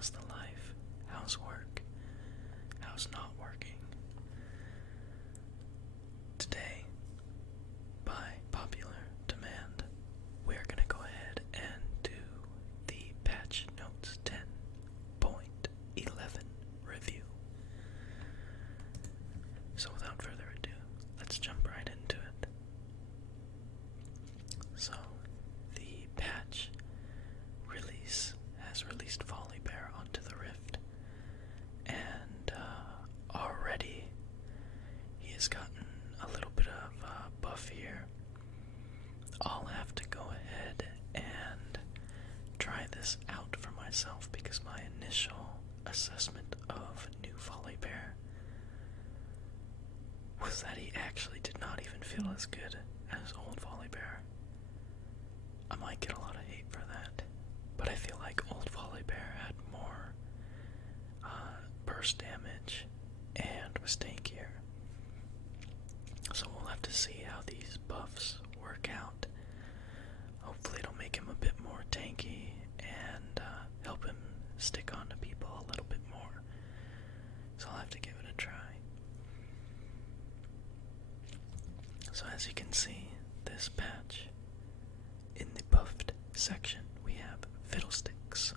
How's the life? How's work? How's not working? Today, by popular demand, we're going to go ahead and do the Patch Notes 10.11 review. So without further ado, let's jump right into it. So, the patch release has released Volibear onto the Rift, and already he has gotten a little bit of buff here. I'll have to go ahead and try this out for myself because my initial assessment of new Volibear was that he actually did not even feel as good as old Volibear. I might get a lot of hate for that, but I feel like old Volibear had more burst damage and was tankier. So we'll have to see how these buffs work out. Hopefully it'll make him a bit more tanky and help him stick on to people a little bit more. So I'll have to give it a try. So as you can see, this patch, in the buffed section, we have Fiddlesticks,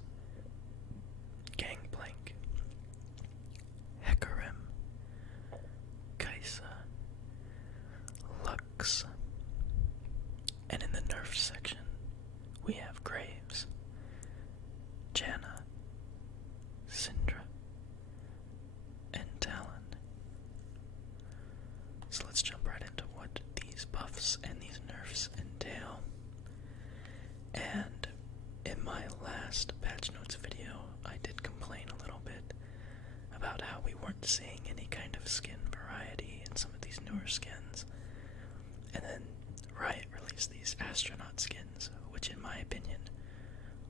Gangplank, Hecarim, Kai'Sa, Lux, and in the nerf section, we have Graves, Janna, Syndra, and Talon. So let's jump right into what these buffs and these nerfs entail. And in my last patch notes video, I did complain a little bit about how we weren't seeing any kind of skin variety in some of these newer skins. And then Riot released these astronaut skins, which in my opinion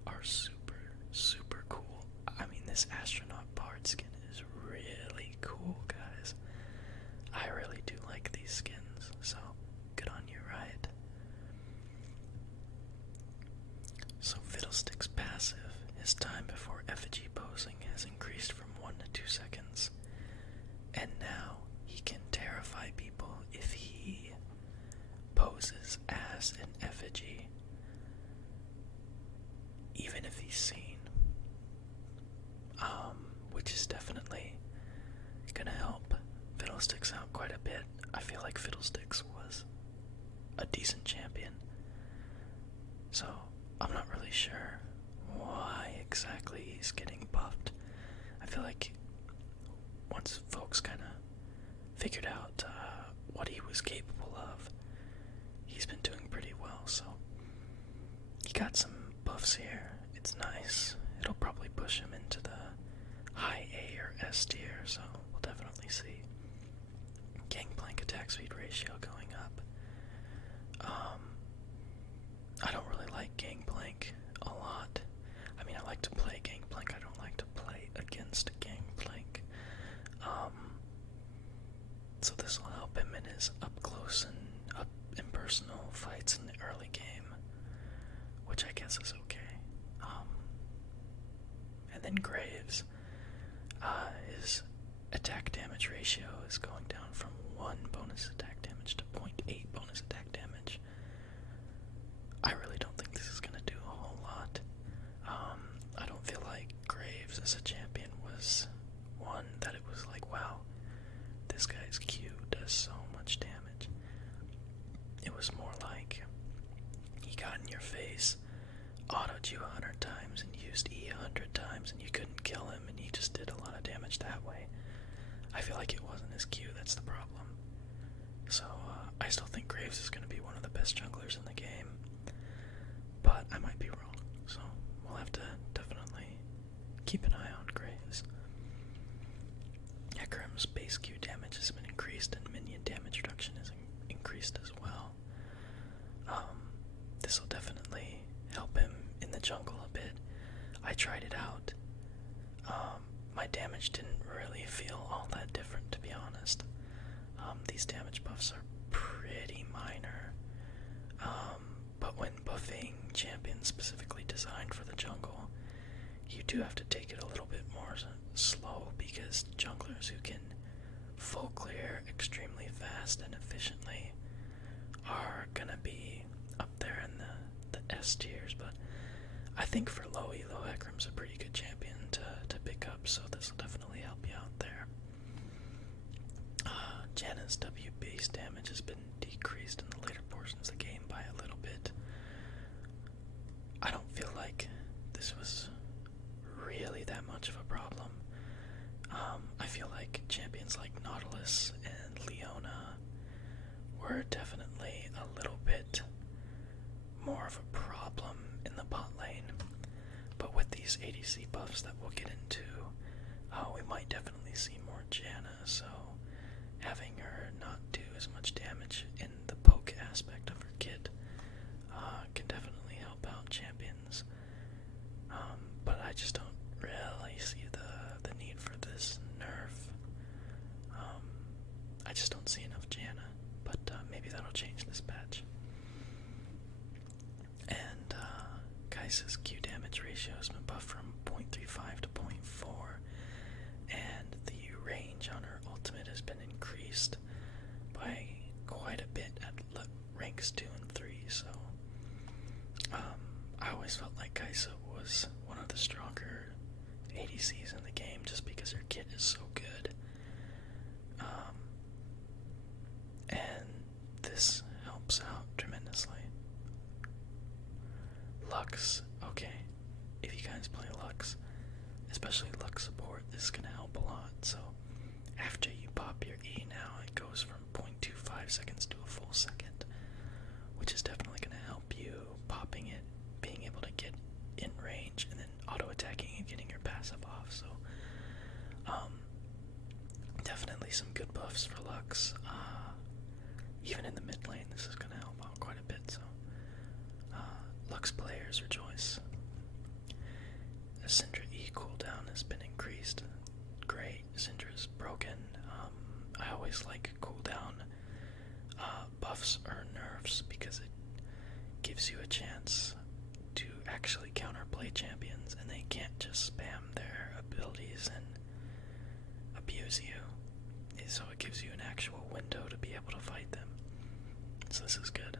are super, super cool. I mean, this astronaut bard skin is really cool, guys. I really do like these skins, so good on you, Riot. So Fiddlestick's passive, his time before effigy posing has increased from 1 to 2 seconds, and now he can terrify people if he poses as an effigy, even if he's seen, which is definitely gonna help Fiddlesticks out quite a bit. I feel like Fiddlesticks was a decent champion, so I'm not really sure why exactly he's getting buffed. I feel like once folks kind of figured out what he was capable of, he's been doing pretty well, so he got some buffs here. It's nice. It'll probably push him into the high A or S tier, so we'll definitely see. Gangplank attack speed ratio going up. I don't really like Gangplank a lot. I mean, I like to play Gangplank. I don't like to play against Gangplank. So this will help him in his up close and up impersonal fights in the early game, which I guess is okay. And then Graves, his attack damage ratio is going down from 1 bonus attack damage to 0.8 bonus attack damage. I really don't think this is going to do a whole lot. I don't feel like Graves as a champion was one that it was like, wow, this guy's Q does so much damage. It was more like he got in your face, autoed you 100 times, and used E 100 times, and you couldn't kill him, and he just did a lot of damage that way. I feel like it wasn't his Q, that's the problem. So, I still think Graves is going to be one of the best junglers in the game, but I might be wrong, so we'll have to definitely keep an eye on Graves. Hecarim's base Q damage has been increased, and minion damage reduction is increased as well. This will definitely help him in the jungle a bit. I tried it out. My damage didn't really feel all that different, to be honest. These damage buffs are pretty minor, but when buffing champions specifically designed for the jungle, you do have to take it a little slow because junglers who can full clear extremely fast and efficiently are gonna be up there in the S tiers, but I think for low elo, Hecarim's a pretty good champion to pick up, so this will definitely help you out there. Janna's W base damage has been decreased in the later portions of the game by a little bit. I don't feel like this was really that much of a problem. I feel like champions like Nautilus and Leona were definitely a little bit more of a problem in the bot lane, but with these ADC buffs that we'll get into, we might definitely see more Janna, so having her not do as much damage in the poke aspect of her kit can definitely help out champions. But I just don't really see the need for this nerf. I just don't see enough Janna, but maybe that'll change this patch. And Kai'Sa's Q damage ratio has been buffed from 0.35 to 0.4, and the range on her ultimate has been increased by quite a bit at ranks 2 and 3, so I always felt like Kai'Sa was one of the stronger ADCs in the game just because her kit is so good. And this helps out tremendously. Lux, okay, if you guys play Lux, especially Lux support, this is going to help a lot. So after you pop your E now, it goes from 0.25 seconds to a full second, which is definitely going to help you popping it, being able to get in range, and then auto-attacking and getting your passive off. So definitely some good buffs for Lux. Even in the mid lane, this is going to help out quite a bit. So Lux players rejoice. The Syndra E cooldown has been increased. Great. Syndra's broken. I always like cooldown buffs or nerfs because it gives you a chance to actually counterplay champions, and they can't just spam their abilities and abuse you. So it gives you an actual window to be able to fight them. So this is good.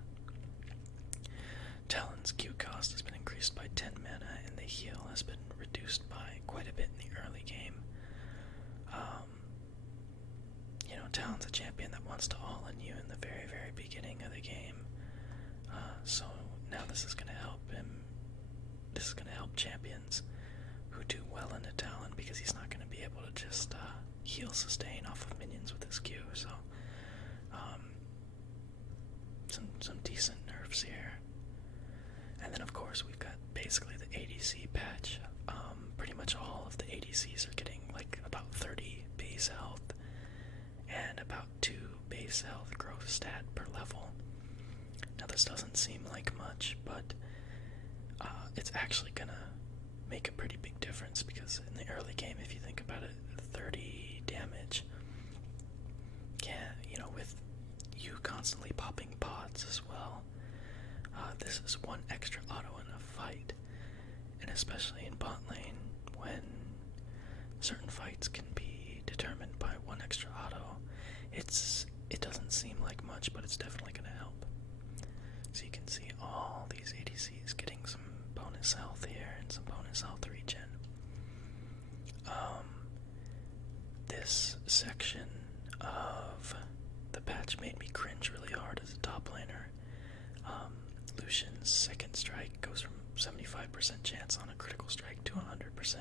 Talon's Q cost has been increased by 10 mana, and the heal has been reduced by quite a bit in the early game. Talon's a champion that wants to all-in you in the very, very beginning of the game. So now this is going to help him. This is going to help champions who do well into Talon, because he's not going to be able to just heal sustain off of minions with his Q. So some decent nerfs here. And then of course we've got basically the ADC patch. Pretty much all of the ADCs are getting like about 30 base health and about 2 base health growth stat per level. Now this doesn't seem like much, but it's actually gonna make a pretty big difference, because in the early game, if you think about it, 30 damage with you constantly popping pods as well, this is one extra auto in a fight. And especially in bot lane, when certain fights can be determined by one extra auto, it doesn't seem like much, but it's definitely going to help. So you can see all these ADCs getting some bonus health here and some bonus health regen. This section of the patch made me cringe really hard as a top laner. Lucian's second strike goes from 75% chance on a critical strike to 100%.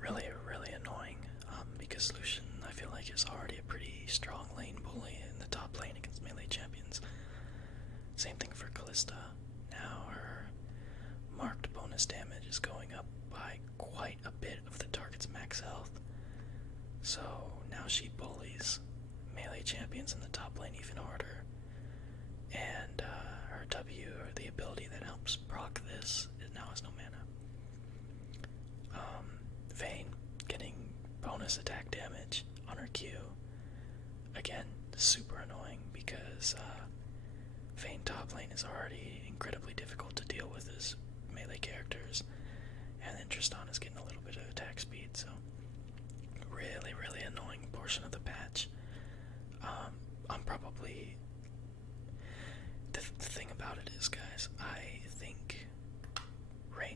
Really, really annoying, because Lucian, I feel like, is already a pretty strong lane bully in the top lane against melee champions. Same thing for Kalista. Now her marked bonus damage is going up by quite a bit of the target's max health. So now she bullies melee champions in the top lane even harder. And her W, or the ability that helps proc this, it now has no mana. Vayne getting bonus attack damage on her Q. Again, super annoying, because Vayne top lane is already incredibly difficult to deal with as melee characters, and then Tristan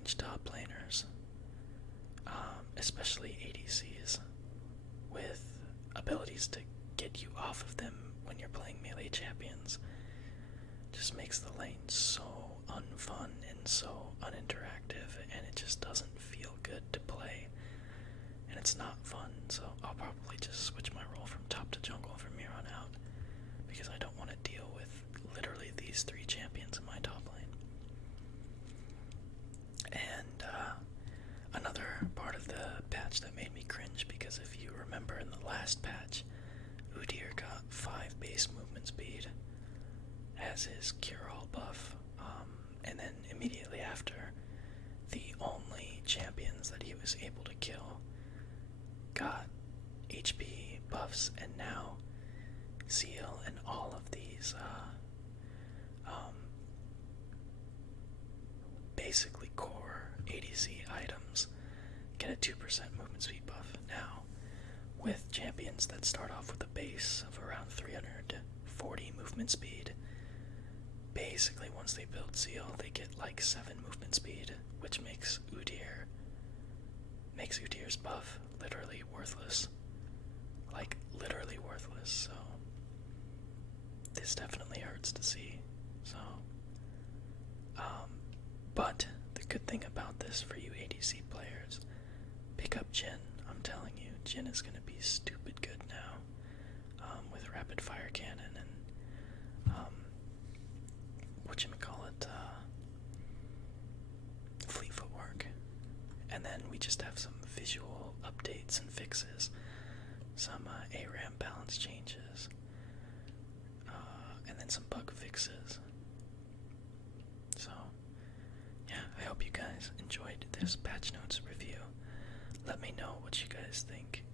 range top laners, especially ADCs, with abilities to get you off of them when you're playing melee champions. Just makes the lane so unfun and so uninteractive, and it just doesn't feel good to play. And it's not fun, so I'll probably just switch my role from top to jungle from here on out, because I don't want to deal with literally these three champions in my top lane. And another part of the patch that made me cringe, because if you remember in the last patch, Udyr got 5 base movement speed as his cure-all buff, and then immediately after, the only champions that he was able to kill got HP buffs, and now Zeal and all of these basically core ADC items get a 2% movement speed buff now, with champions that start off with a base of around 340 movement speed. Basically, once they build Zeal, they get like 7 movement speed, which makes Udyr's buff literally worthless. Like, literally worthless, so this definitely hurts to see. So, but the good thing about this for you ADC players, pick up Jhin. I'm telling you, Jhin is gonna be stupid good now, with rapid fire cannon and fleet footwork. And then we just have some visual updates and fixes, some ARAM balance changes, and then some bug fixes. So, yeah, I hope you guys enjoyed this patch notes review. Let me know what you guys think.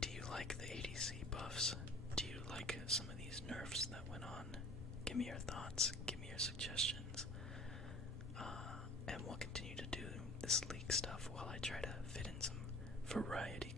Do you like the ADC buffs? Do you like some of these nerfs that went on? Give me your thoughts, give me your suggestions, and we'll continue to do this league stuff while I try to fit in some variety